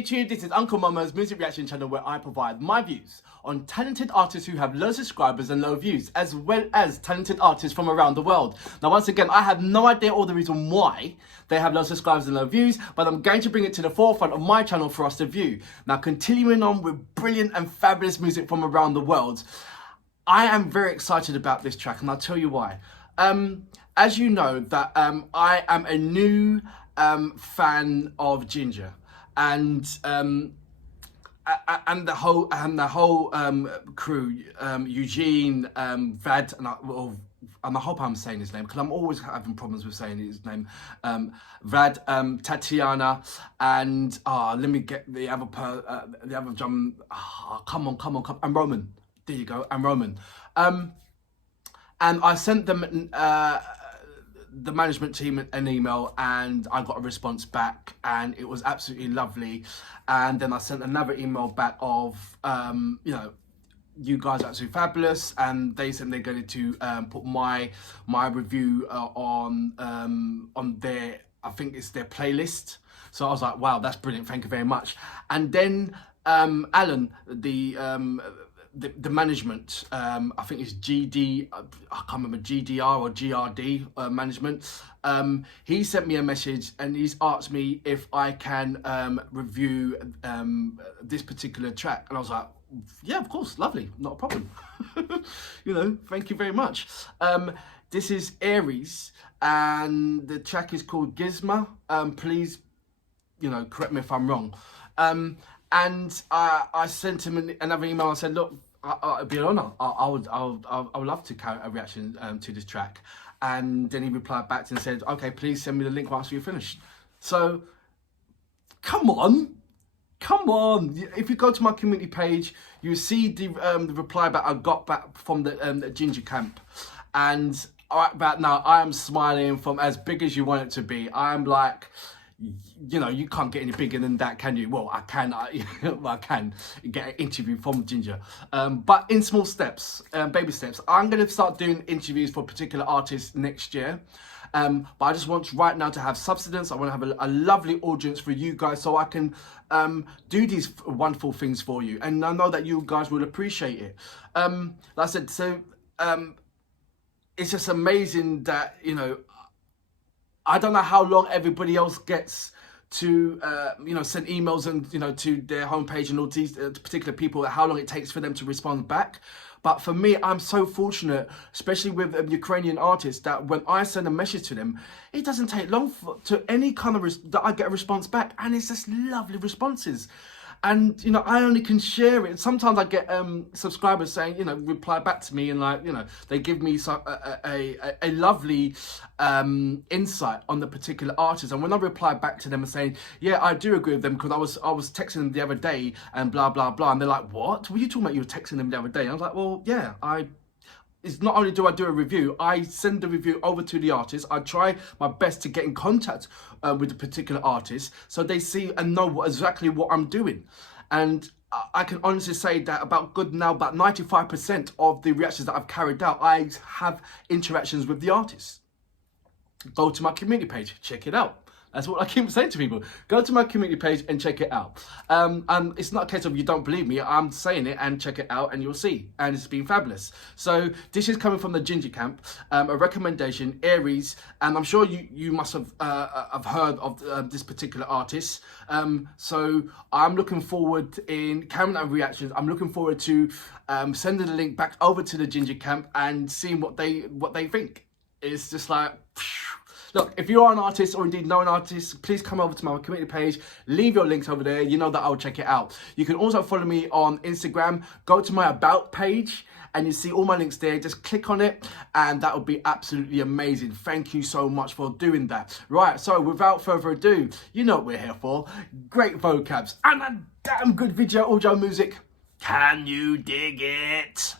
YouTube, this is Uncle Mama's music reaction channel where I provide my views on talented artists who have low subscribers and low views, as well as talented artists from around the world. Now, once again, I have no idea all the reason why they have low subscribers and low views, but I'm going to bring it to the forefront of my channel for us to view. Now, continuing on with brilliant and fabulous music from around the world, I am very excited about this track, and I'll tell you why. As you know, that I am a new fan of Ginger, and the whole crew, Eugene, Vad, and I hope I'm saying his name because I'm always having problems with saying his name. Vad, Tatiana, and let me get the other drum. Come on, and Roman. There you go, and Roman. And I sent them the management team an email, and I got a response back, and it was absolutely lovely. And then I sent another email back of you know, you guys are absolutely fabulous, and they said they're going to put my review on their, I think it's their playlist. So I was like, wow, that's brilliant, thank you very much. And then Alan, the management, I think it's GD, I can't remember, GDR or GRD management, he sent me a message and he's asked me if I can review this particular track, and I was like, yeah, of course, lovely, not a problem. You know, thank you very much. This is ÄRIES, and the track is called GISMA. Please, you know, correct me if I'm wrong. And I sent him another email. I said, look, it'd be an honour. I would love to carry a reaction to this track. And then he replied back and said, okay, please send me the link once you're finished. So, come on. If you go to my community page, you see the reply back I got back from the Ginger camp. And right about now, I am smiling from as big as you want it to be. I'm like, you know, you can't get any bigger than that, can you? Well, I can get an interview from Ginger, but in small steps, baby steps. I'm going to start doing interviews for particular artists next year, but I just want right now to have substance. I want to have a lovely audience for you guys, so I can do these wonderful things for you, and I know that you guys will appreciate it. Like I said, so it's just amazing that, you know, I don't know how long everybody else gets to, you know, send emails and, you know, to their homepage and all these particular people, how long it takes for them to respond back. But for me, I'm so fortunate, especially with Ukrainian artists, that when I send a message to them, it doesn't take long to any kind of that I get a response back, and it's just lovely responses. And, you know, I only can share it. Sometimes I get subscribers saying, you know, reply back to me, and, like, you know, they give me a lovely insight on the particular artist. And when I reply back to them and saying, yeah, I do agree with them, because I was texting them the other day and blah, blah, blah. And they're like, what? Were you talking about you were texting them the other day? And I was like, well, yeah, it's not only do I do a review, I send the review over to the artist. I try my best to get in contact with the particular artist, so they see and know exactly what I'm doing. And I can honestly say that about 95% of the reactions that I've carried out, I have interactions with the artist. Go to my community page, check it out. That's what I keep saying to people. Go to my community page and check it out. And it's not a case of you don't believe me. I'm saying it, and check it out and you'll see. And it's been fabulous. So this is coming from the Ginger camp, a recommendation, ÄRIES. And I'm sure you must have heard of this particular artist. So I'm looking forward, in carrying out reactions, I'm looking forward to sending the link back over to the Ginger camp and seeing what they think. It's just like, look, if you are an artist or indeed know an artist, please come over to my community page, leave your links over there. You know that I'll check it out. You can also follow me on Instagram. Go to my About page and you see all my links there. Just click on it and that would be absolutely amazing. Thank you so much for doing that. Right, so without further ado, you know what we're here for. Great vocabs and a damn good video audio music. Can you dig it?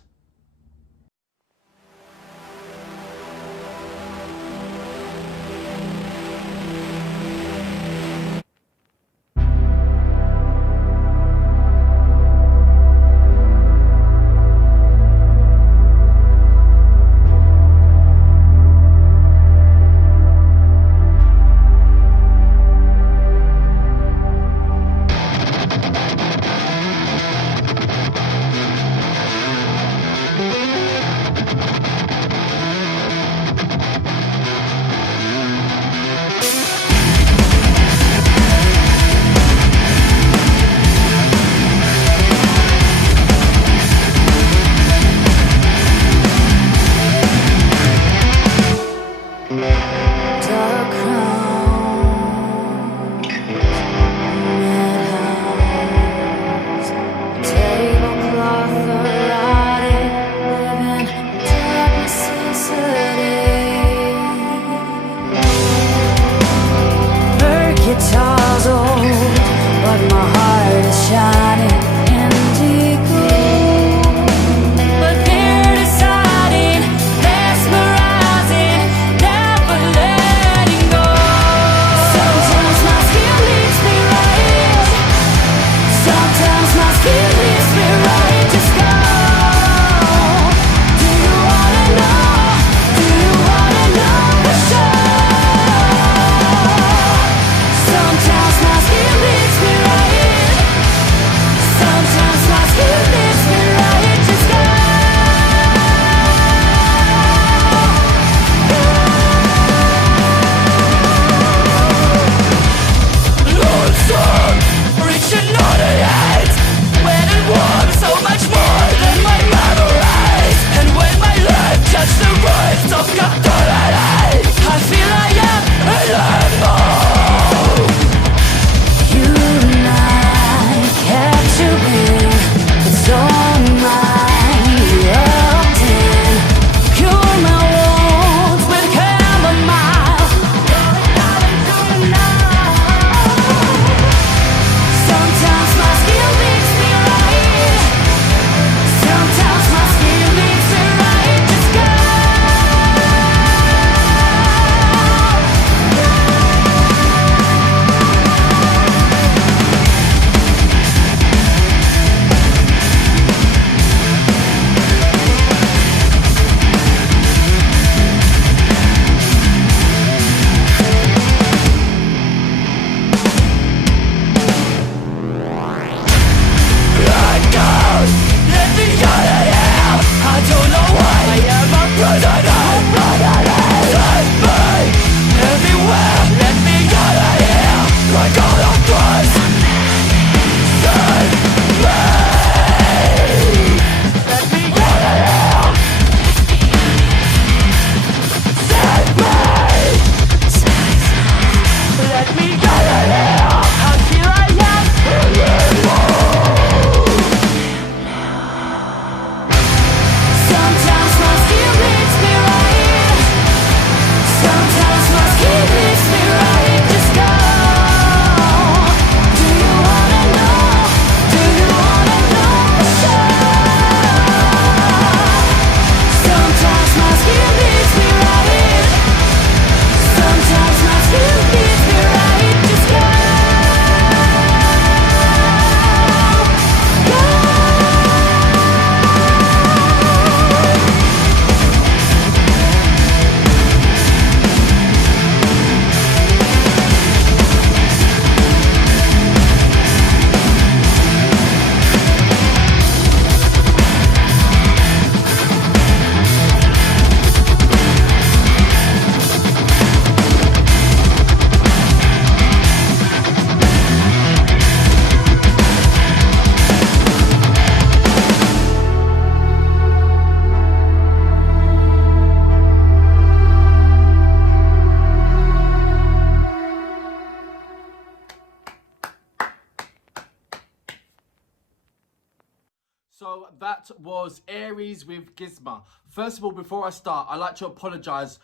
So that was ÄRIES with GISMA. First of all, before I start, I'd like to apologise.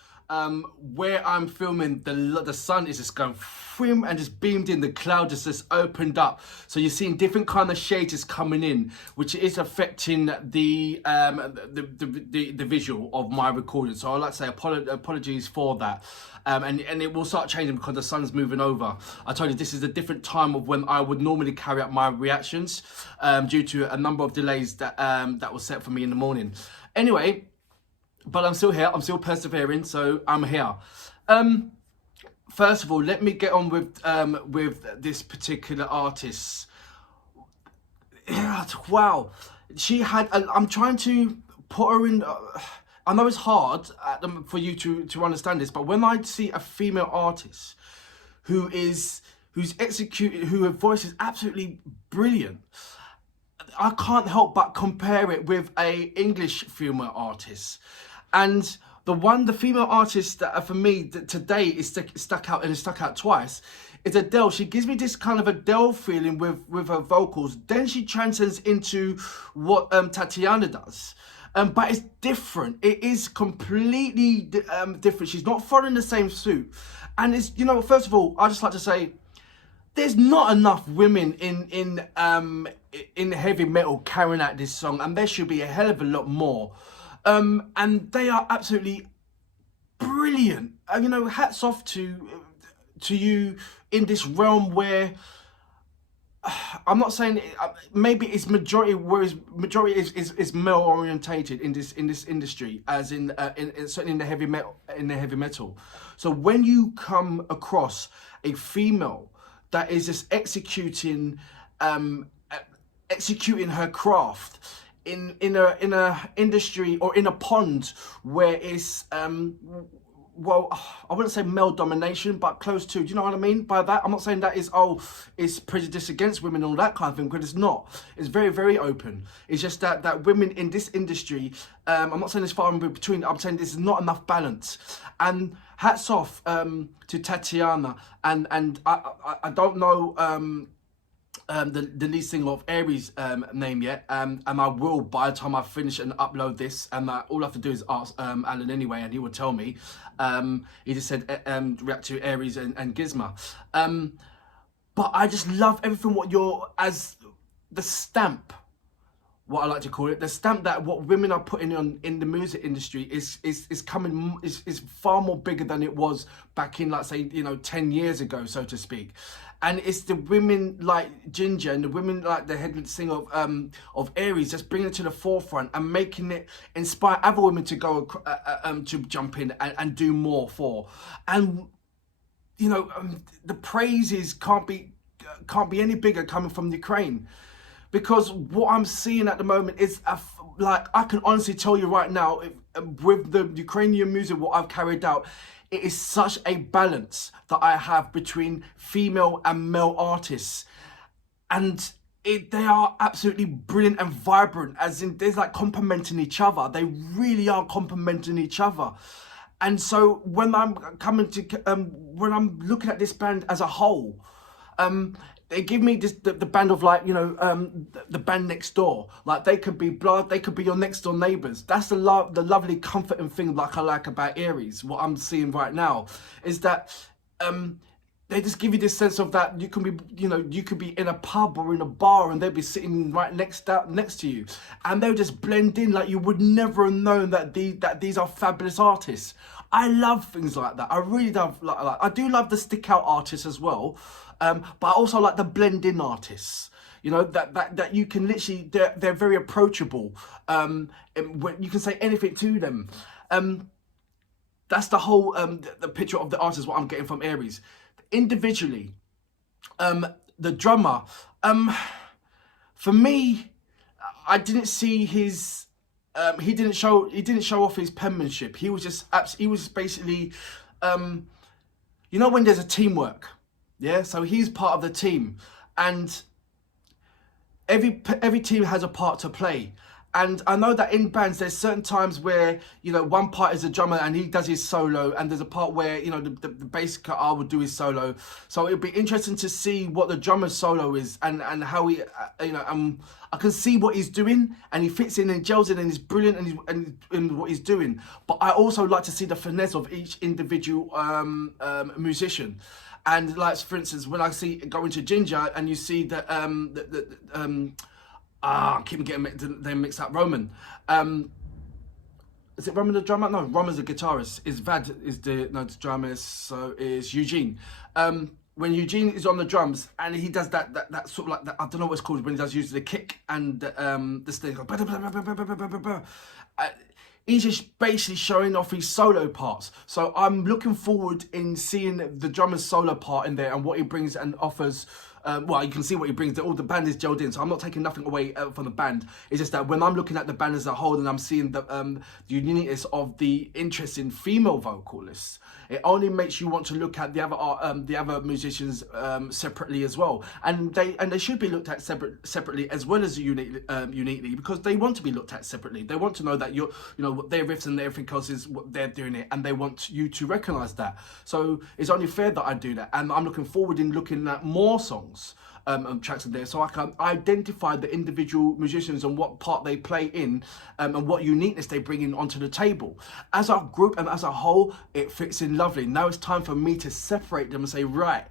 Where I'm filming, the sun is just going frim and just beamed in. The cloud just opened up, so you're seeing different kind of shades just coming in, which is affecting the visual of my recording. So I'd like to say apologies for that. And it will start changing because the sun's moving over. I told you this is a different time of when I would normally carry out my reactions due to a number of delays that was set for me in the morning. Anyway, but I'm still here, I'm still persevering, so I'm here. First of all, let me get on with this particular artist. Wow, she had, I'm trying to put her in, I know it's hard for you to understand this, but when I see a female artist whose her voice is absolutely brilliant, I can't help but compare it with a English female artist. And the female artist that for me that today is stuck out, and it's stuck out twice, is Adele. She gives me this kind of Adele feeling with her vocals. Then she transcends into what Tatiana does. But it's different. It is completely different. She's not following the same suit. And it's, you know, first of all, I just like to say, there's not enough women in heavy metal carrying out this song, and there should be a hell of a lot more. And they are absolutely brilliant. You know, hats off to you in this realm where I'm not saying maybe it's majority, whereas majority is male orientated in this industry, as in certainly in the heavy metal. So when you come across a female that is just executing her craft in a industry or in a pond where it's well, I wouldn't say male domination, but close to. Do you know what I mean by that? I'm not saying that is prejudice against women and all that kind of thing, because it's not. It's very, very open. It's just that women in this industry, I'm not saying there's far in between, I'm saying there's not enough balance. And hats off to Tatiana, and I don't know the lead singer of ARIES name yet, and I will by the time I finish and upload this, and all I have to do is ask Alan anyway, and he will tell me. He just said react to ＡRIES and GISMA, but I just love everything what you're, as the stamp, what I like to call it, the stamp that what women are putting on in the music industry is far more bigger than it was back in, like, say, you know, 10 years ago, so to speak. And it's the women like Ginger and the women like the head singer of ARIES just bringing it to the forefront and making it inspire other women to go to jump in and do more for. And you know, the praises can't be any bigger coming from Ukraine, because what I'm seeing at the moment is like, I can honestly tell you right now, with the Ukrainian music what I've carried out, it is such a balance that I have between female and male artists, and they are absolutely brilliant and vibrant, as in there's like complementing each other. They really are complementing each other. And so when I'm coming to when I'm looking at this band as a whole, they give me this the band of, like, you know, the band next door. Like, they could be blood, they could be your next door neighbours. That's the lovely comforting thing, like I like about ARIES. What I'm seeing right now is that they just give you this sense of that you can be, you know, you could be in a pub or in a bar and they'll be sitting right next to you, and they'll just blend in like you would never have known that these are fabulous artists. I love things like that. I really love, like I do love the stick out artists as well. But I also like the blend-in artists, you know, that you can literally, they're very approachable. And you can say anything to them. That's the whole the picture of the artist, what I'm getting from ARIES. Individually, the drummer, for me, I didn't see his. He didn't show off his penmanship. He was just basically, you know, when there's a teamwork. Yeah, so he's part of the team, and every team has a part to play. And I know that in bands, there's certain times where, you know, one part is a drummer and he does his solo, and there's a part where, you know, the bass guitar would do his solo. So it'll be interesting to see what the drummer's solo is, and how he, you know, I can see what he's doing, and he fits in and gels in, and he's brilliant in what he's doing. But I also like to see the finesse of each individual musician. And, like, for instance, when I see going to Ginger and you see that I keep getting them mixed up. Roman, is it Roman the drummer? No, Roman's the guitarist. Is Vad is the drummer? So is Eugene. When Eugene is on the drums and he does that sort of like that, I don't know what it's called, when he does use the kick and the stick. He's just basically showing off his solo parts. So I'm looking forward in seeing the drummer's solo part in there and what he brings and offers well, you can see what he brings. All the band is gelled in, so I'm not taking nothing away from the band. It's just that when I'm looking at the band as a whole and I'm seeing the uniqueness of the interesting female vocalists, it only makes you want to look at the other musicians separately as well, and they should be looked at separately as well as uniquely, because they want to be looked at separately. They want to know that their riffs and everything else is what they're doing it, and they want you to recognise that. So it's only fair that I do that, and I'm looking forward in looking at more songs. Tracks in there, so I can identify the individual musicians and what part they play in, and what uniqueness they bring in onto the table. As a group and as a whole, it fits in lovely. Now it's time for me to separate them and say, right,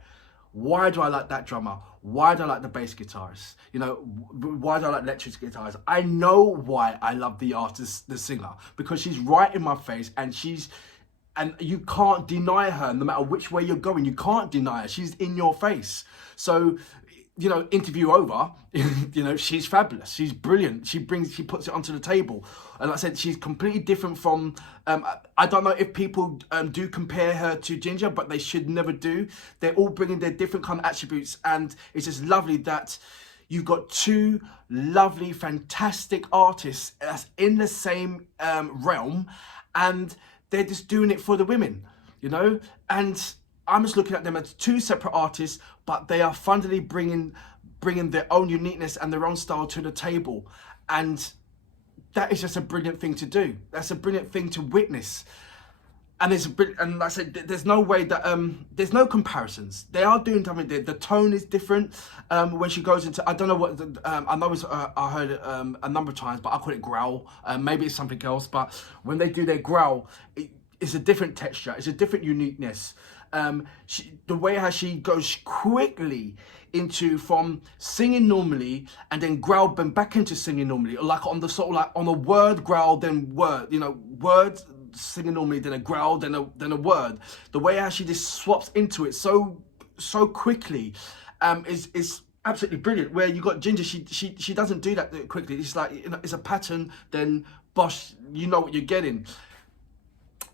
why do I like that drummer? Why do I like the bass guitarist? Why do I like electric guitars? I know why I love the artist, the singer, because she's right in my face, and you can't deny her. No matter which way you're going, you can't deny her. She's in your face. So, interview over, she's fabulous. She's brilliant. She puts it onto the table. And like I said, she's completely different from, I don't know if people do compare her to Ginger, but they should never do. They're all bringing their different kind of attributes. And it's just lovely that you've got two lovely, fantastic artists that's in the same realm, and they're just doing it for the women, and I'm just looking at them as two separate artists, but they are fundamentally bringing their own uniqueness and their own style to the table. And that is just a brilliant thing to do. That's a brilliant thing to witness. And like I said, there's no way that there's no comparisons. They are doing something. The tone is different when she goes into, I don't know what I know. I heard it a number of times, but I call it growl. Maybe it's something else. But when they do their growl, it's a different texture. It's a different uniqueness. The way how she goes quickly from singing normally and then growl back into singing normally, like on the sort of like on a word growl, then word, words singing normally, then a growl, then a word. The way how she just swaps into it so quickly is absolutely brilliant. Where you got Ginger, she doesn't do that quickly. It's like it's a pattern, then bosh, you know what you're getting.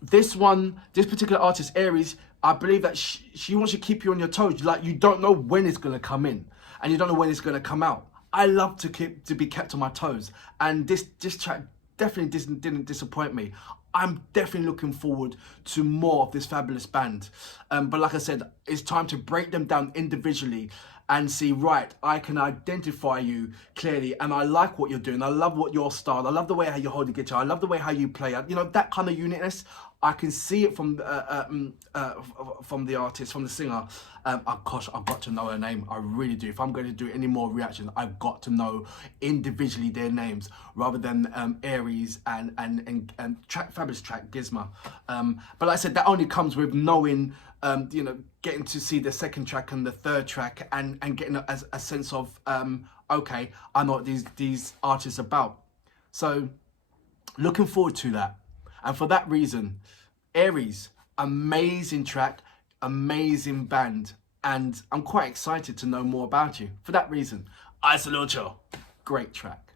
This particular artist, Aries, I believe that she wants to keep you on your toes. Like, you don't know when it's going to come in, and you don't know when it's going to come out. I love to be kept on my toes, and this track definitely didn't disappoint me. I'm definitely looking forward to more of this fabulous band. But like I said, it's time to break them down individually and see, right, I can identify you clearly, and I like what you're doing. I love your style. I love the way how you hold the guitar. I love the way how you play. That kind of uniqueness. I can see it from the artist, from the singer. Gosh, I've got to know her name. I really do. If I'm going to do any more reactions, I've got to know individually their names rather than Aries and fabulous track GISMA. But like I said, that only comes with knowing, getting to see the second track and the third track and getting a sense of, okay, I know what these artists are about. So looking forward to that. And for that reason, Aries, amazing track, amazing band, and I'm quite excited to know more about you. For that reason, I salute you. Great track.